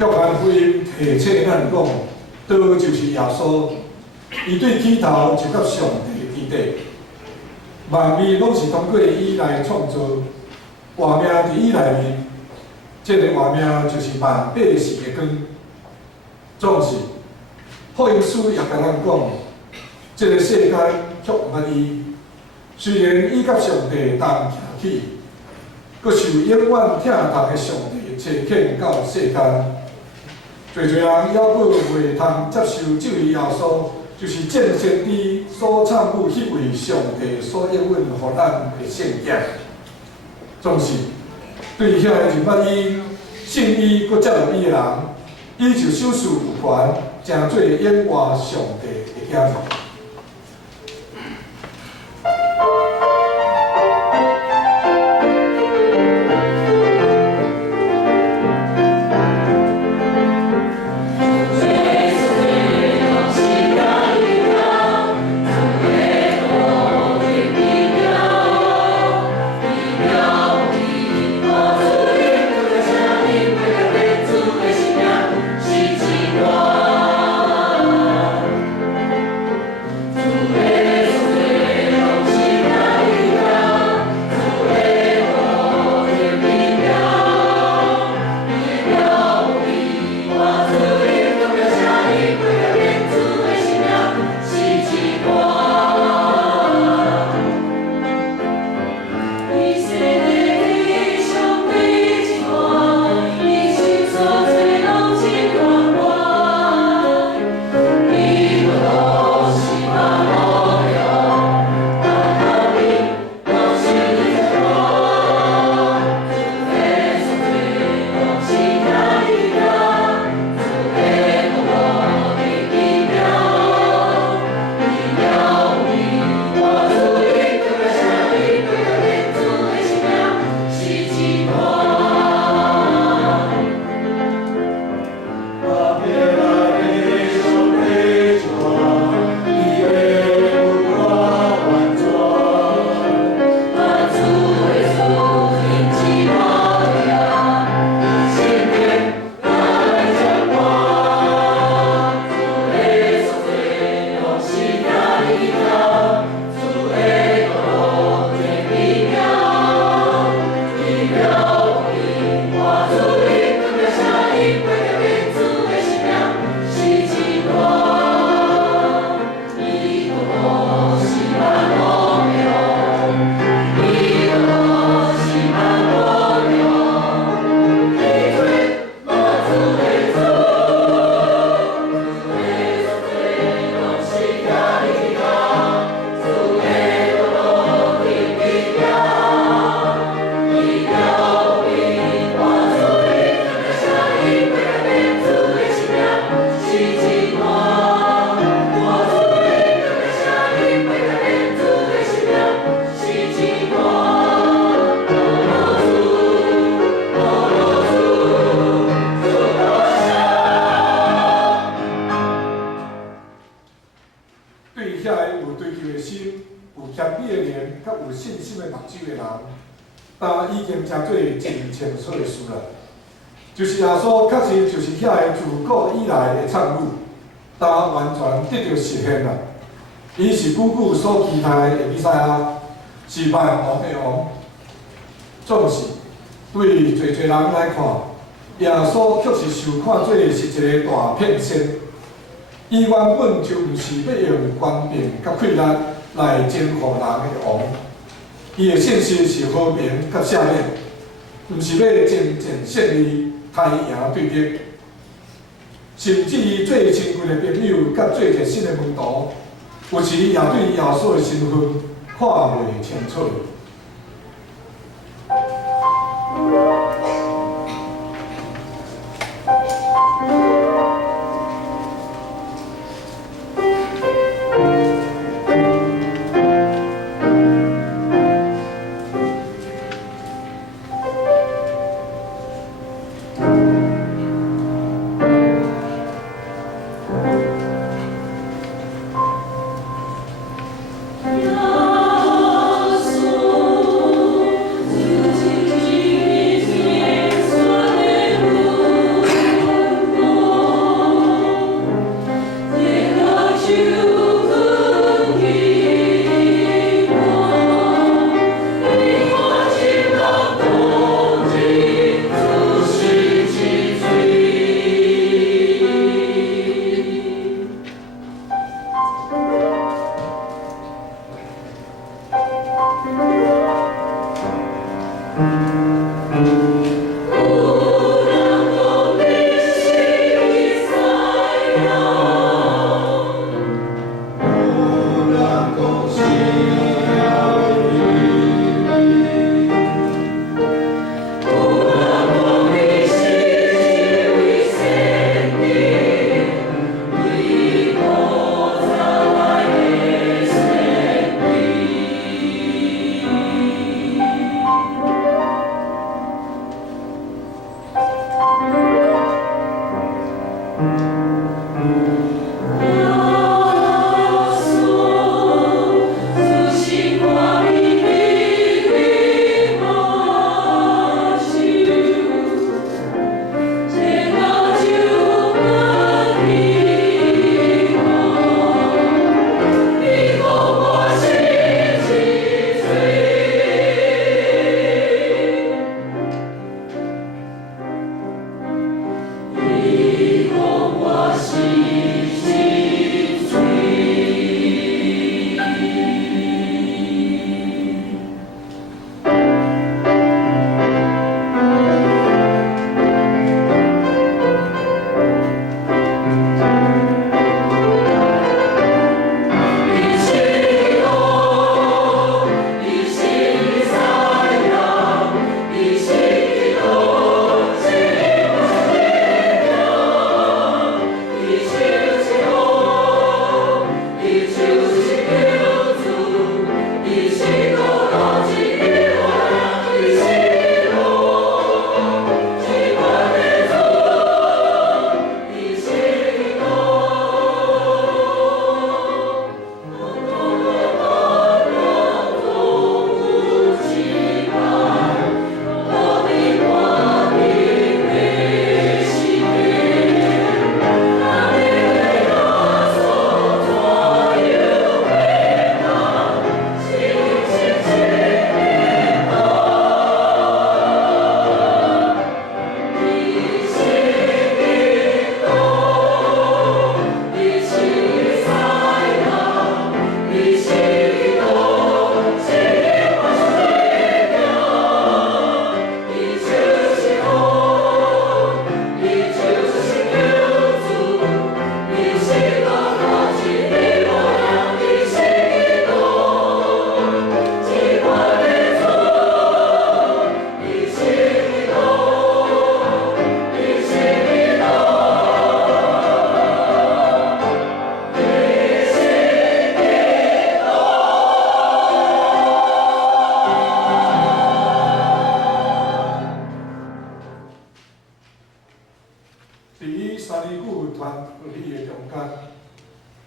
约翰福音提醒咱讲，道就是耶稣，伊对起头就甲上帝伫底，万物拢是通过伊来创造，活命伫伊内面，这个活命就是万百世的光。总是福音书也甲咱讲，这个世界却毋捌伊，虽然伊甲上帝同行起，阁受永远疼痛的上帝差遣到世间。侪侪人还阁袂通接受这位耶稣，就是正先知所参悟迄位上帝所应允予咱的圣囝。总是对遐个认捌伊、信伊、阁接纳伊的人，伊就手势有权，成做演活上帝的囝。已经诚做真清楚的事了。就是耶稣确实就是遐个自古以来的产物，但完全得到实现了。伊是久久所期待的弥赛亚，是万王的王。总是对侪侪人来看，耶稣确实受看做是一个大骗仙。伊原本就毋是要用权柄甲权力来征服人的王。伊的信息是和平甲赦免，毋是要真正胜利、太赢对敌。甚至伊做亲近的朋友甲做热心的门徒，有时也对耶稣的身份看袂清楚。耶稣。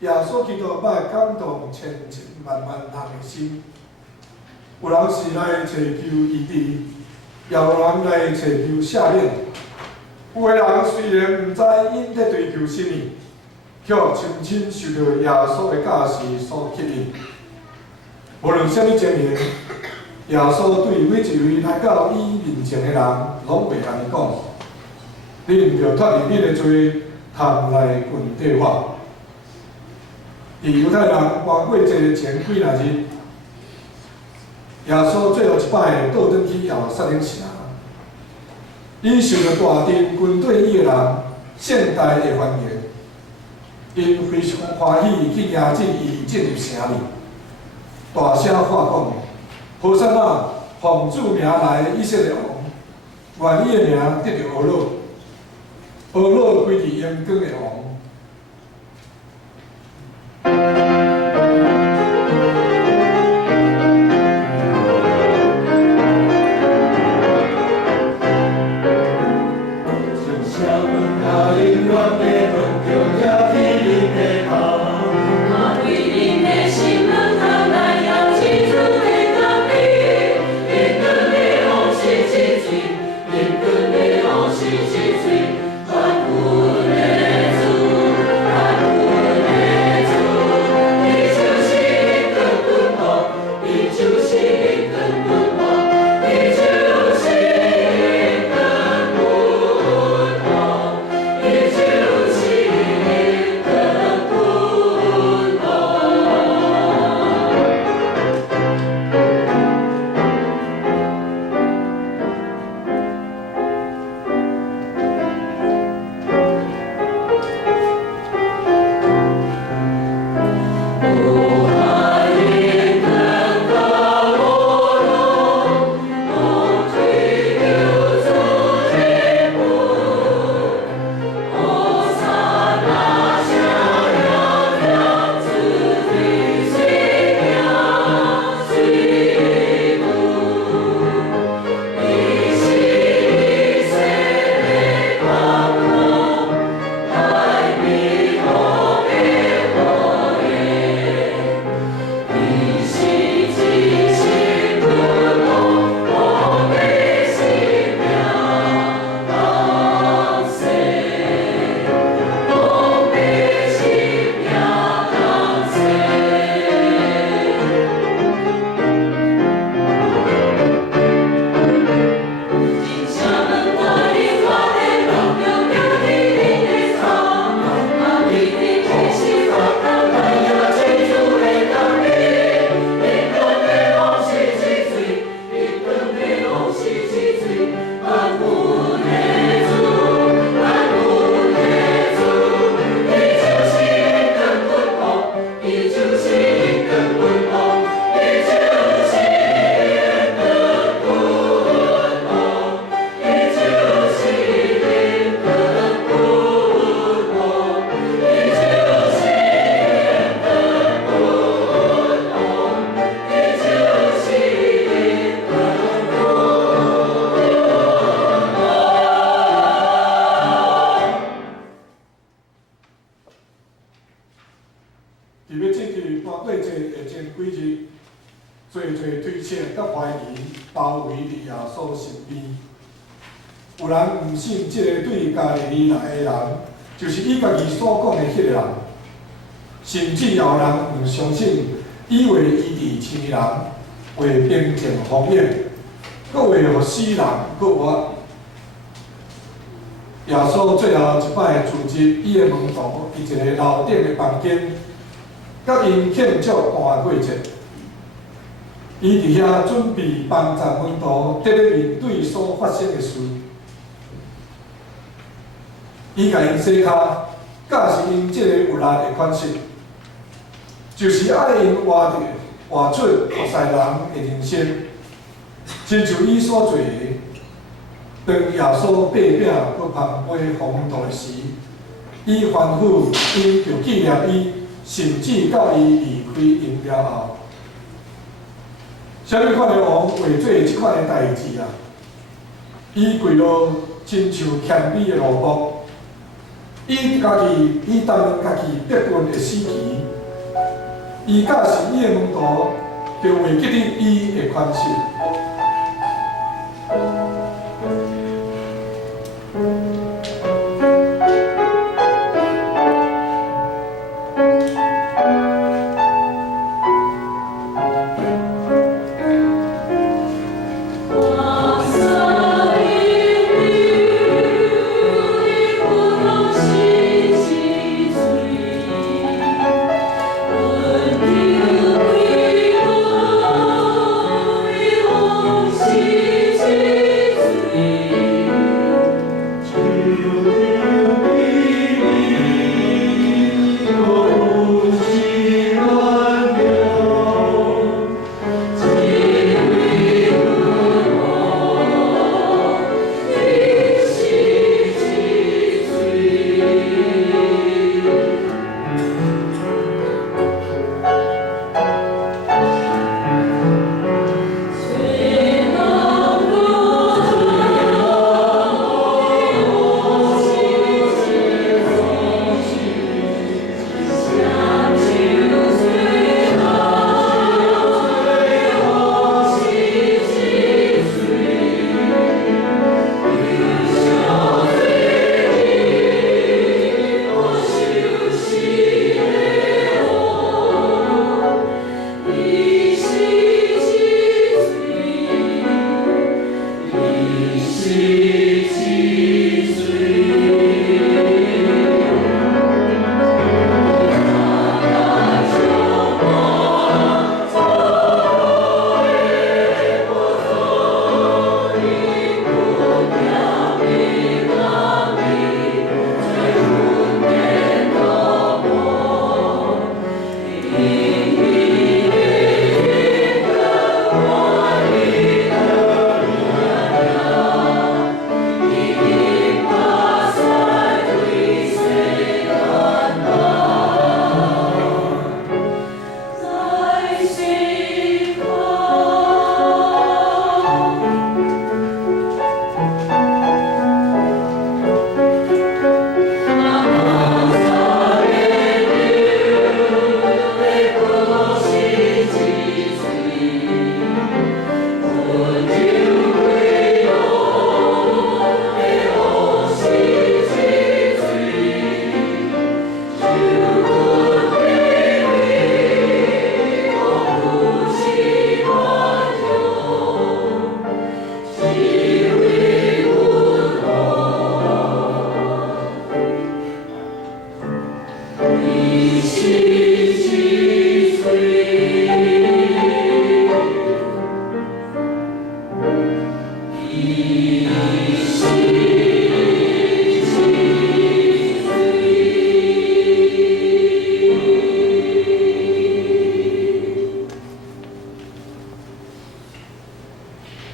耶稣基督捌感动千千万万人的心，有人是来寻求医治，也有人来寻求赦免。有的人虽然毋知因在追求什么，却深深受到耶稣的教示所吸引。无论什么情形，耶稣对每一位来到伊面前的人，拢袂安尼讲：恁着脱离恁的罪，通来群底我。伫犹太人搬过节前几若日，耶稣最后一摆倒转去耶路撒冷城，因受到大阵军队伊的人盛大的欢迎，因非常欢喜去迎接伊进入城里，大声喊讲：和散那，奉主名来以色列王，愿伊的名得到阿乐，阿乐归伫阳光的王。You 伫要进去搬过这下前几日，侪推测甲怀疑包围伫耶稣身边。有人毋信即个对家己来的人，就是伊家己所讲的迄个人，甚至也有人毋相信，以为伊伫青人为平静方言，搁为互死人搁活。耶稣最后一摆住入伊的门徒伫一个楼顶的房间，甲因庆祝寒过节。伊伫遐准备帮助门徒得咧面对所发生的事。伊甲因洗骹，教是因即个有力的款式，就是爱因活出服侍人的人生，亲像伊所做的。当耶稣爬饼佮捧杯风度的时，伊吩咐因就纪念伊，甚至到伊离开因了后，啥物款的王会做即款的代志啊？伊跪落亲像谦卑的奴仆，伊担任家己得分的死期，伊假是伊的门徒，就袂记得伊的款式。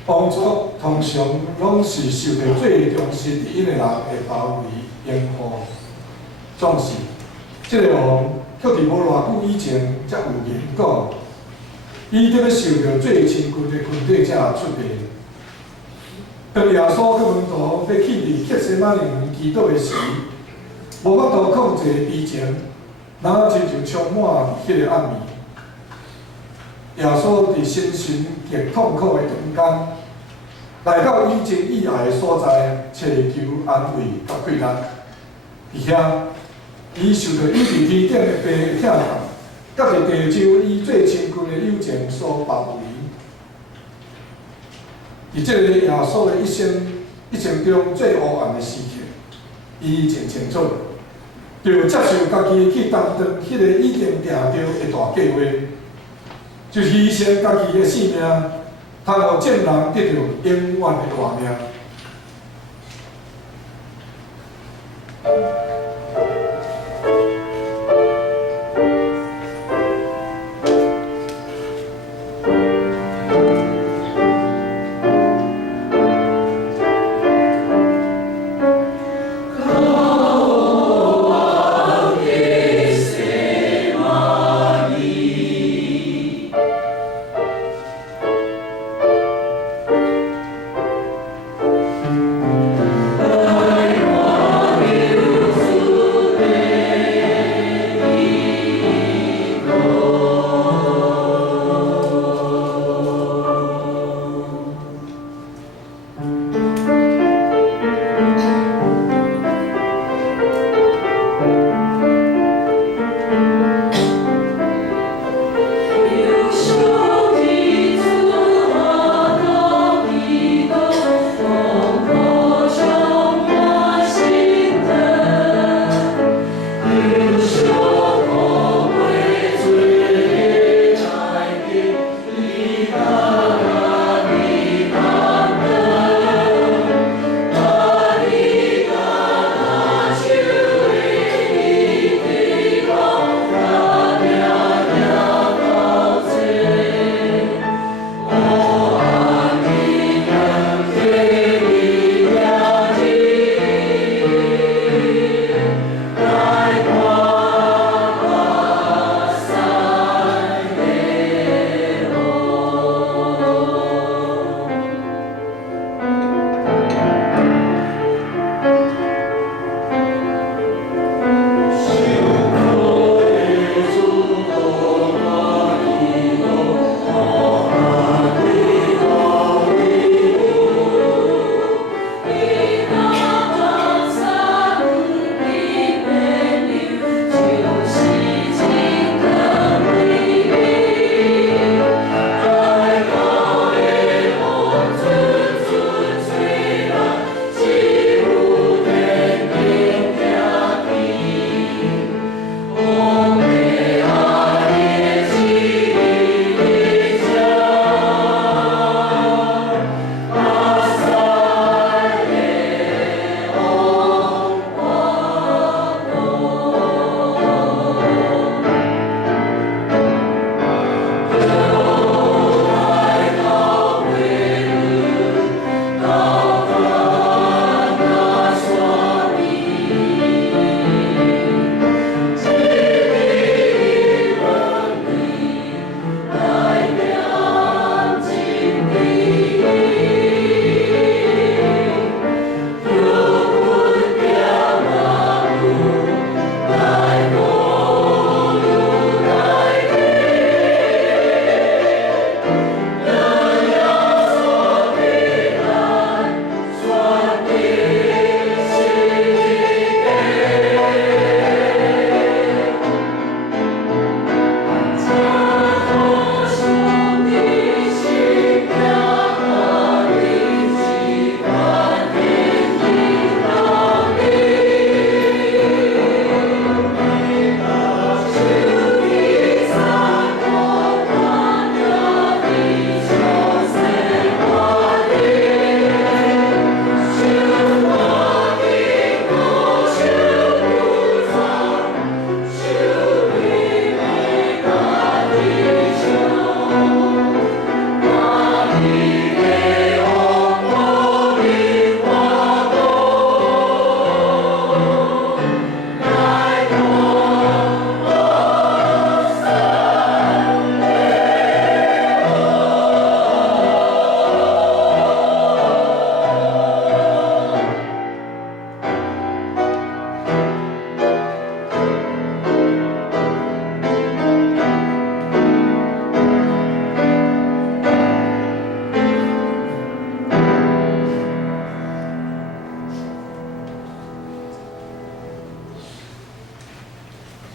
帮助通常拢是受到最重视的因的人会包围掩护。总是，这个王却伫无偌久以前才有言讲，伊得要受到最亲近的群体才出面。当耶稣佮门徒要去伫客西马尼园祈祷的时，无法度控制悲情，然亲像充满迄个暗暝。耶稣伫身心极痛苦的中间，来到以前以爱的所在，寻求安慰甲快乐。伫遐，伊受到伊伫天顶的爸的疼痛，甲伫地上伊最亲近的友情所包围。伫这个耶稣的一生中最黑暗的时刻，伊真清楚，就接受家己去担当迄个已经定着的大计划，就牺牲家己的性命，通互众人得到永远的大命。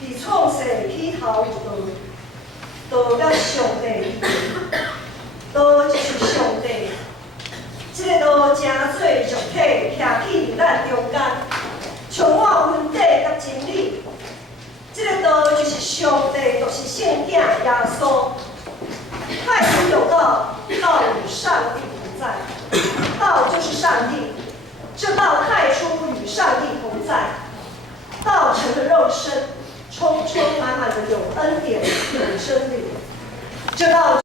伫创世起头有道，道甲上帝伊道就是上帝。这个道成做肉体，徛起伫咱中间，充满温底甲真理。这个道就是上帝，就是圣子耶稣。太初有道，道与上帝同在，道就是上帝。这道太初与上帝同在，道成了肉身，充满满的有恩典、有真理。这道。